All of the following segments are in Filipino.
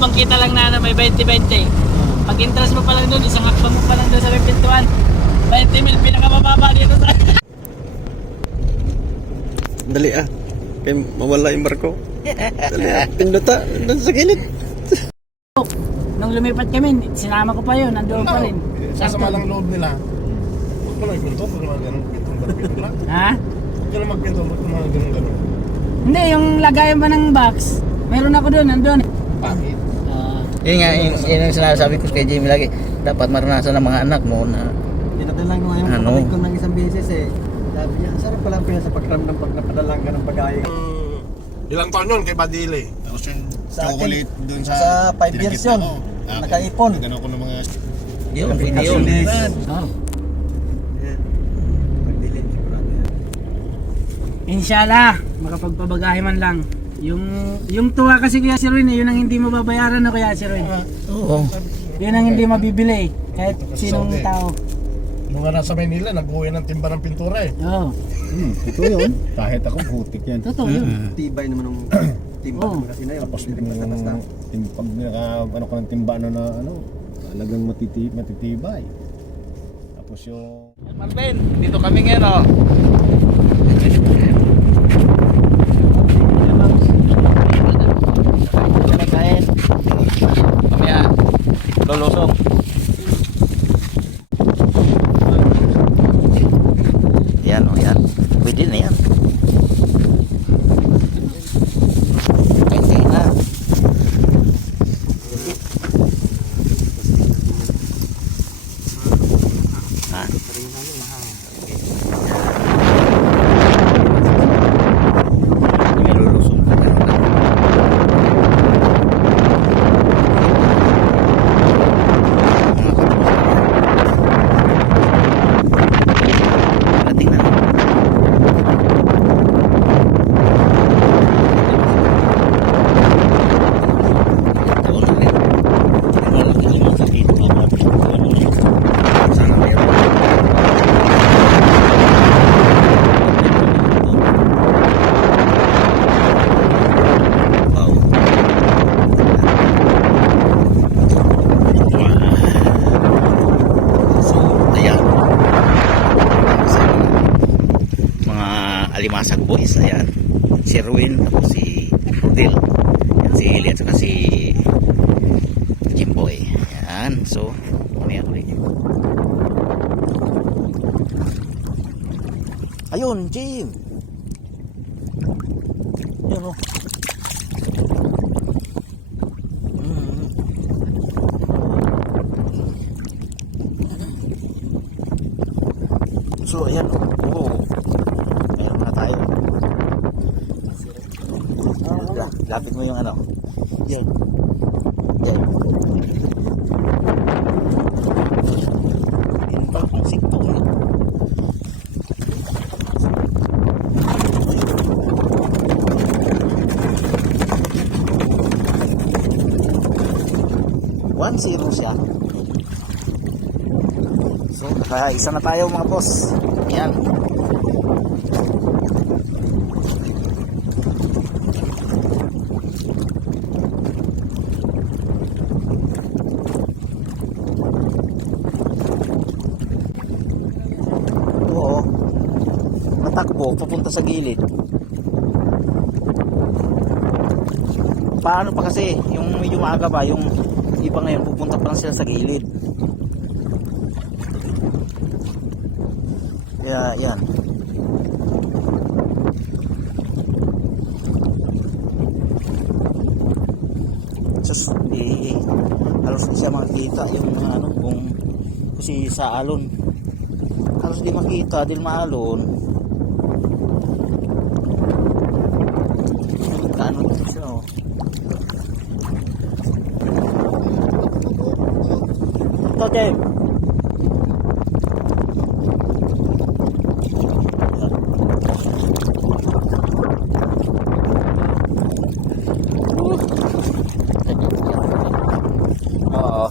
bangkita lang na may 20-20. Pag interest mo pa lang doon, isang hakbang mo pa lang doon sa may pintuan. 20 mil, pinakamababa dito sa... Dali ah. Kaya mawala yung barko. Dali ah. Pinduta. Doon sa gilid. Nung lumipat kami, sinama ko pa yun, nandoon pa rin. Sasama lang loob nila. Huwag mo lang ipinto, huwag mo lang ganun pinto. Ha? Huwag mo lang magpinto, huwag mo lang ganun. Hindi, yung lagayan ba ng box, meron ako doon, nandoon. Pangit. Yun nga, yun ang sinasabi ko kay Jimmy lagi. Dapat maranasan ng mga anak mo na Pinadala ko yung Ano? kapatid ko ng isang beses eh. Sabi niya, sarap pala pala sa pagramdam pag napadalang ka ng pag-aayos. Ilang taon yun kay Badile? Tapos yung Sa akin, chocolate dun sa... sa 5 years yun. Nakaipon. Nagano ko ng mga... yun, pwede yun. Oh. Pag-delete sigurado yan. Inshallah, makapagpabagahe man lang. Yung tuwa kasi Kuya Sir Win, yun ang hindi mababayaran na Kuya Sir Win. Oo. Yun ang hindi mabibili kahit sinong tao. Nung nga nasa Maynila, nag-uwi ng timba ng pintura eh. Oo. Ito yun. Kahit ako, butik yan. Totoo yun. Tibay naman ng timba Oo. naman kasi na yun. Tapos Hindi basta-basta. pag ano ko ng timba na ano, talagang matitibay. Tapos yung... Marvin, dito kami ngayon oh. Kain. Mamaya, lolusong. Yan o, yan. Pwede na yan. Kain na. Ha? Nilulusong ka na. Dating na. Sana meron. Wow. So, ayan. Mga alimasag boys, ayan. Si Erwin, tapos si Rodel. Yan si Eli at saka si Jimboy. Ayan, so, mamaya ulit. Ayun, Jim! Yun o. So, ayan. Oo. Ayan na tayo. Lapit mo yung ano. Yan. Yan. Yan pa. Ang sikto ko. One zero siya. So, isa na tayo mga boss. Ayan. Oo. Natakbo, papunta sa gilid. Paano pa kasi, yung medyo maaga ba, yung iba ngayon pupunta pa lang sila sa gilid. Kaya yan. Sus, halos di siya makikita yung mga ano, kung kasi sa alon. Halos di makita, di maalon. Kaano din siya oh. Ito, Dave. Oo.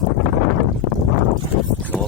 Oo.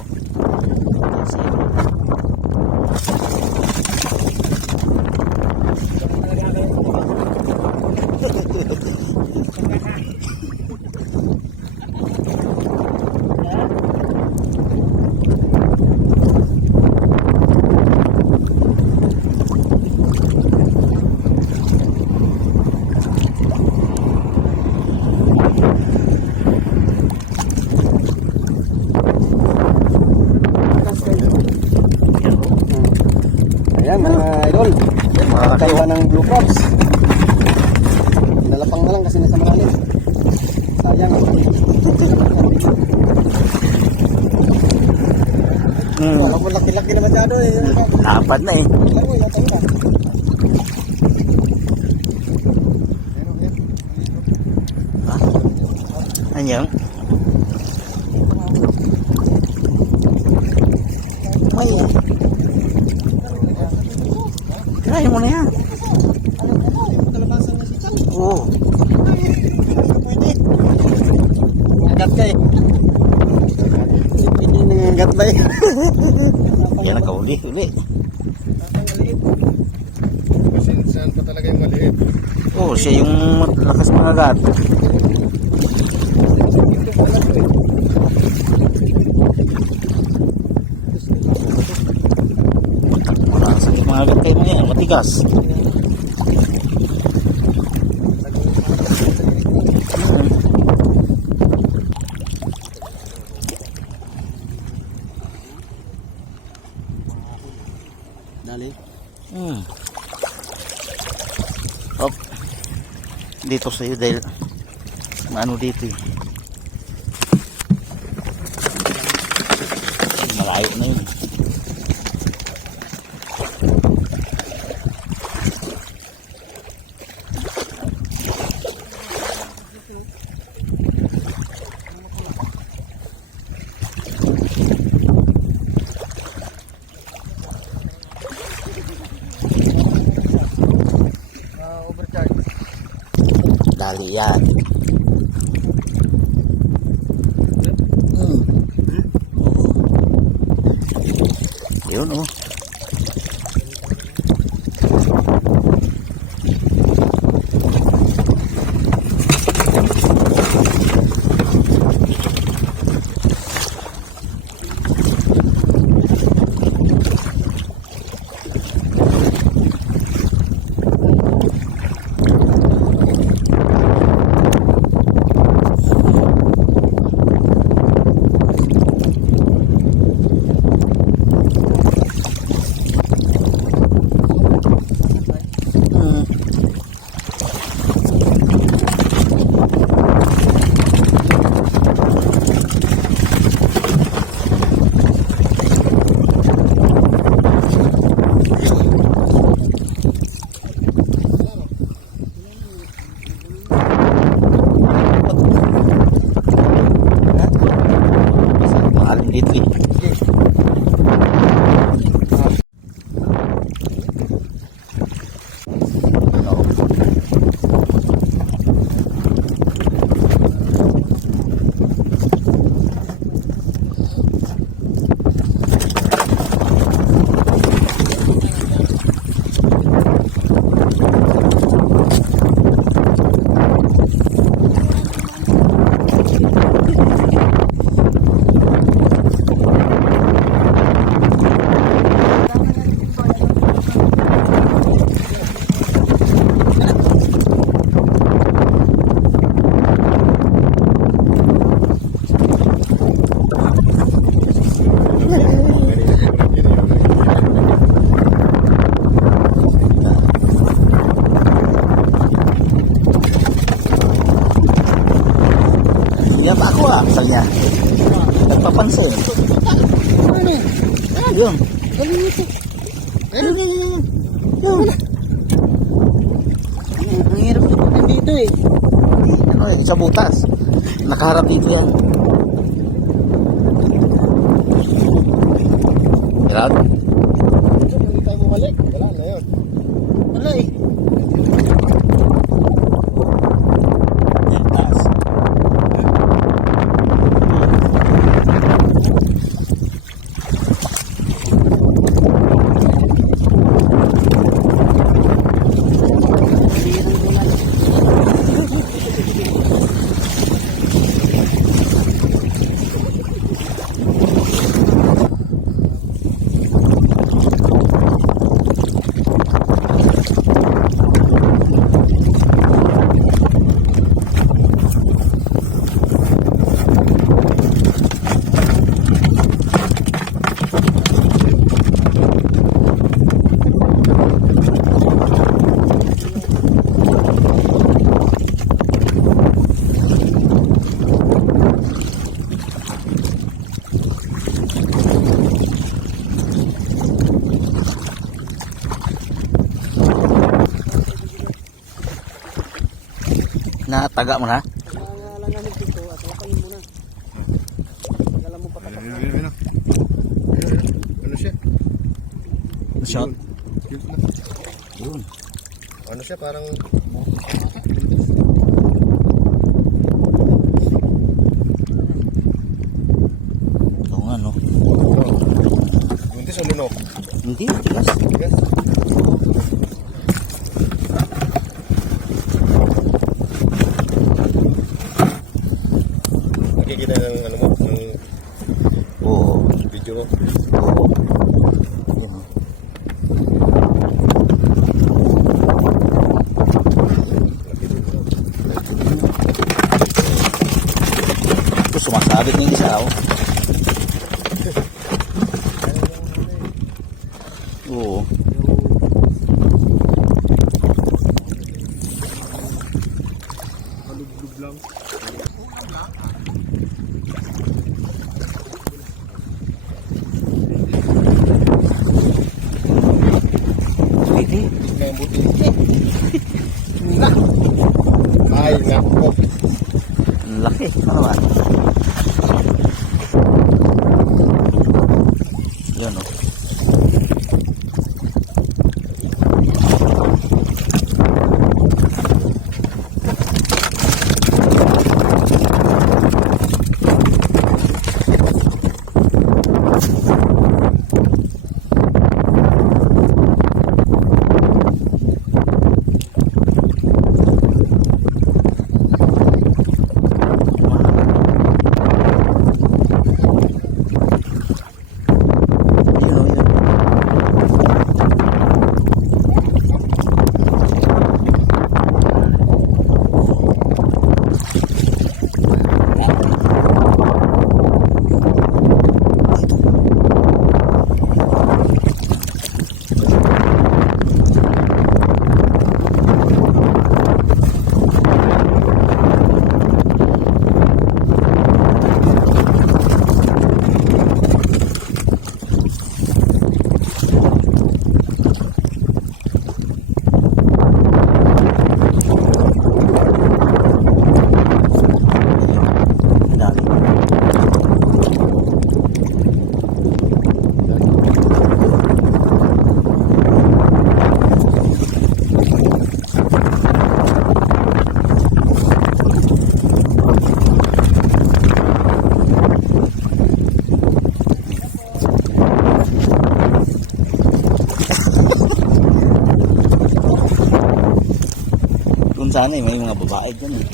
laki naman dyan eh. Lapad na eh. Ha? Anyang? May. Kaya mo na yan. Oo. Nangat ka eh. Hindi nangangat ba eh. Yan ang kauli. Uli. Kasi saan pa talaga yung maliit. Oo, siya yung lakas ng agat. Wala sakit mga agat kayo mga yan. Matigas. Dali. Op. Dito sa iyo dahil ano dito eh. Malayo na yun. Dali yan. Yun oh. Dito eh. Yan pa ako ah, sabi niya. Nagpapansin. Yun. Ang hirap na dito eh. Ano eh, sa butas. Nakaharap dito yan. Hirap. Hindi tayo bumalik. Wala na yun. Wala eh. Taas. Nataga mo na? Alanganin dito at wapanin mo na. Pag alam mo patapak na. Ano siya? Shot. Cute na. Yun. Ano siya? Parang... Oo nga, no? Buntis o lunok? Hindi, tigas. Yes. Nakikita ng ano mo? Ng Oo. video mo? Oo. Yun, no? Ito, sumasabit ng isa, oh. Oo. Kalublub lang. Pwede. Ang buti. Ay, nako. Ang laki. Ano ba? Yan, oh. Yun, oh, yun. Dami. Kung saan eh, may mga babae dyan eh.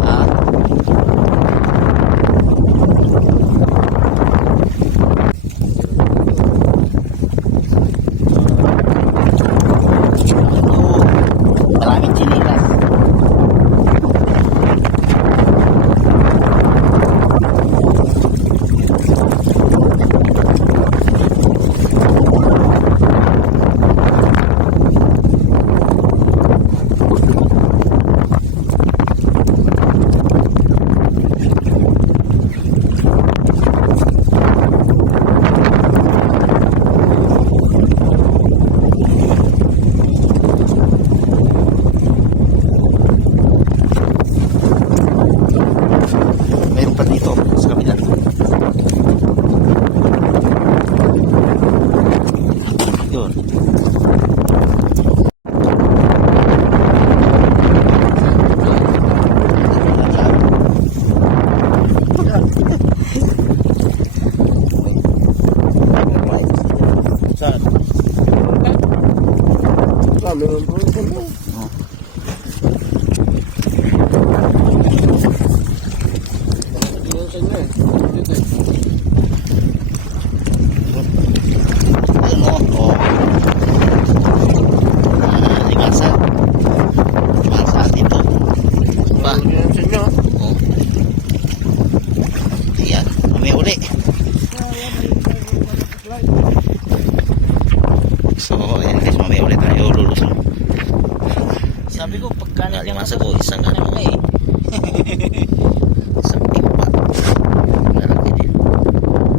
Ah. Oo. Maraming chinilas. Mayroon pa dito sa kabila. Yun. Saan? Ah, meron po. Ayun, oh. Oh. Ligasa. Ligasa dito. Pa. Yan sa inyo. Oh. Ayan. May uli. So, ayan guys. Mamaya ulit tayo lulusong. Sabi ko, pagka Nalimasa ko. Isang ano nga eh. Isang timpa. Malaki din.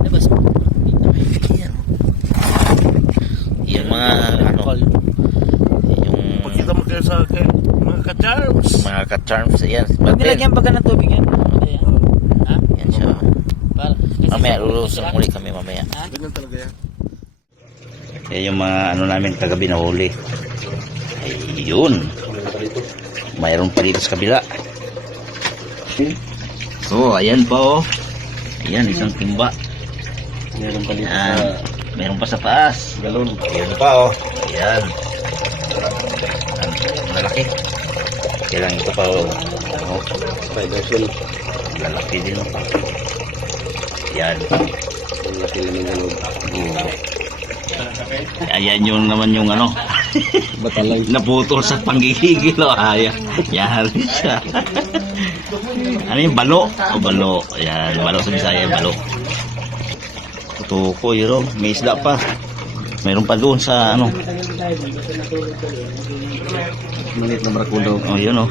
labas mo. Dito may Yan. Yung mga ano. Yung Pagkita mo kayo sa akin, Mga ka-charms. Mga ka-charms. Ayan. Pag Batil. nilagyan baga ng tubig yan. Ayan. Ha? Yan siya. Para, kasi Mamaya, sa- lulusong muli kami mamaya. Ganyan talaga yan. Yan yung mga ano namin kagabi na huli. Ayun. Mayroon pa dito sa kabila. So, ayan pa oh. Ayan, isang timba. Meron pa dito Ayan. Mayroon pa sa taas. galon. Ayan pa oh. Ayan. Ayan. Malaki. Kailang ito pa oh. Oh. Spider shell. Lalaki din oh. Ayan. Ang laki lang ng galon. Ayan yung naman yung ano. Batalay. Naputol sa panggigigil oh. Ayan. Yari siya. Ano yung balo? O balo. Ayan. Balo sa Bisaya. Balo. Tutuko yun oh. May isda pa. Mayroon pa doon sa ano. Maliit na barakuda. Oh yun oh.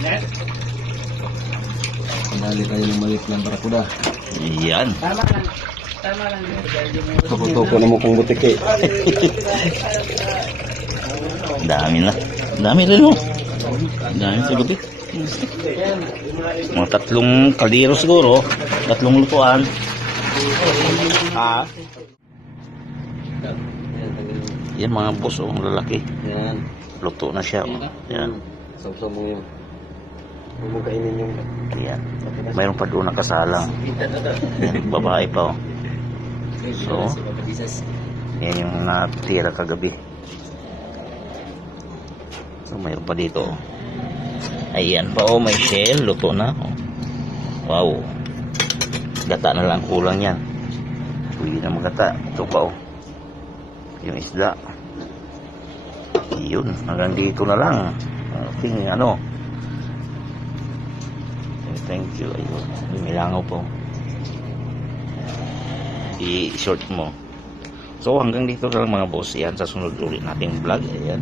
Dali tayo ng maliit na barakuda. Ayan. Tama lang. Tama lang. Tuko na mo kong butike. Dami na. Dami rin oh. Dami sa gabi. Mga 3 kaldero siguro. 3 lutuan. Ah. Yan mga boss oh, ang lalaki. Yan. Luto na siya oh. Yan. Saw-saw mo yun. Huwag mo kainin yung... Ayan. Mayroon pa doon nakasalang. Yan, babae pa oh. So, yan yung natira kagabi. So, mayroon pa dito oh. Ayan pa oh, may shell. Luto na oh. Wow. Gata na lang kulang yan. Pwede na magata. Ito pa oh. Yung isda. Yun. Hanggang dito na lang. Ating ano. Thank you. Ayun. May langaw po. I-short mo. So hanggang dito na lang mga boss. Yan sa sunod ulit nating vlog. Ayan.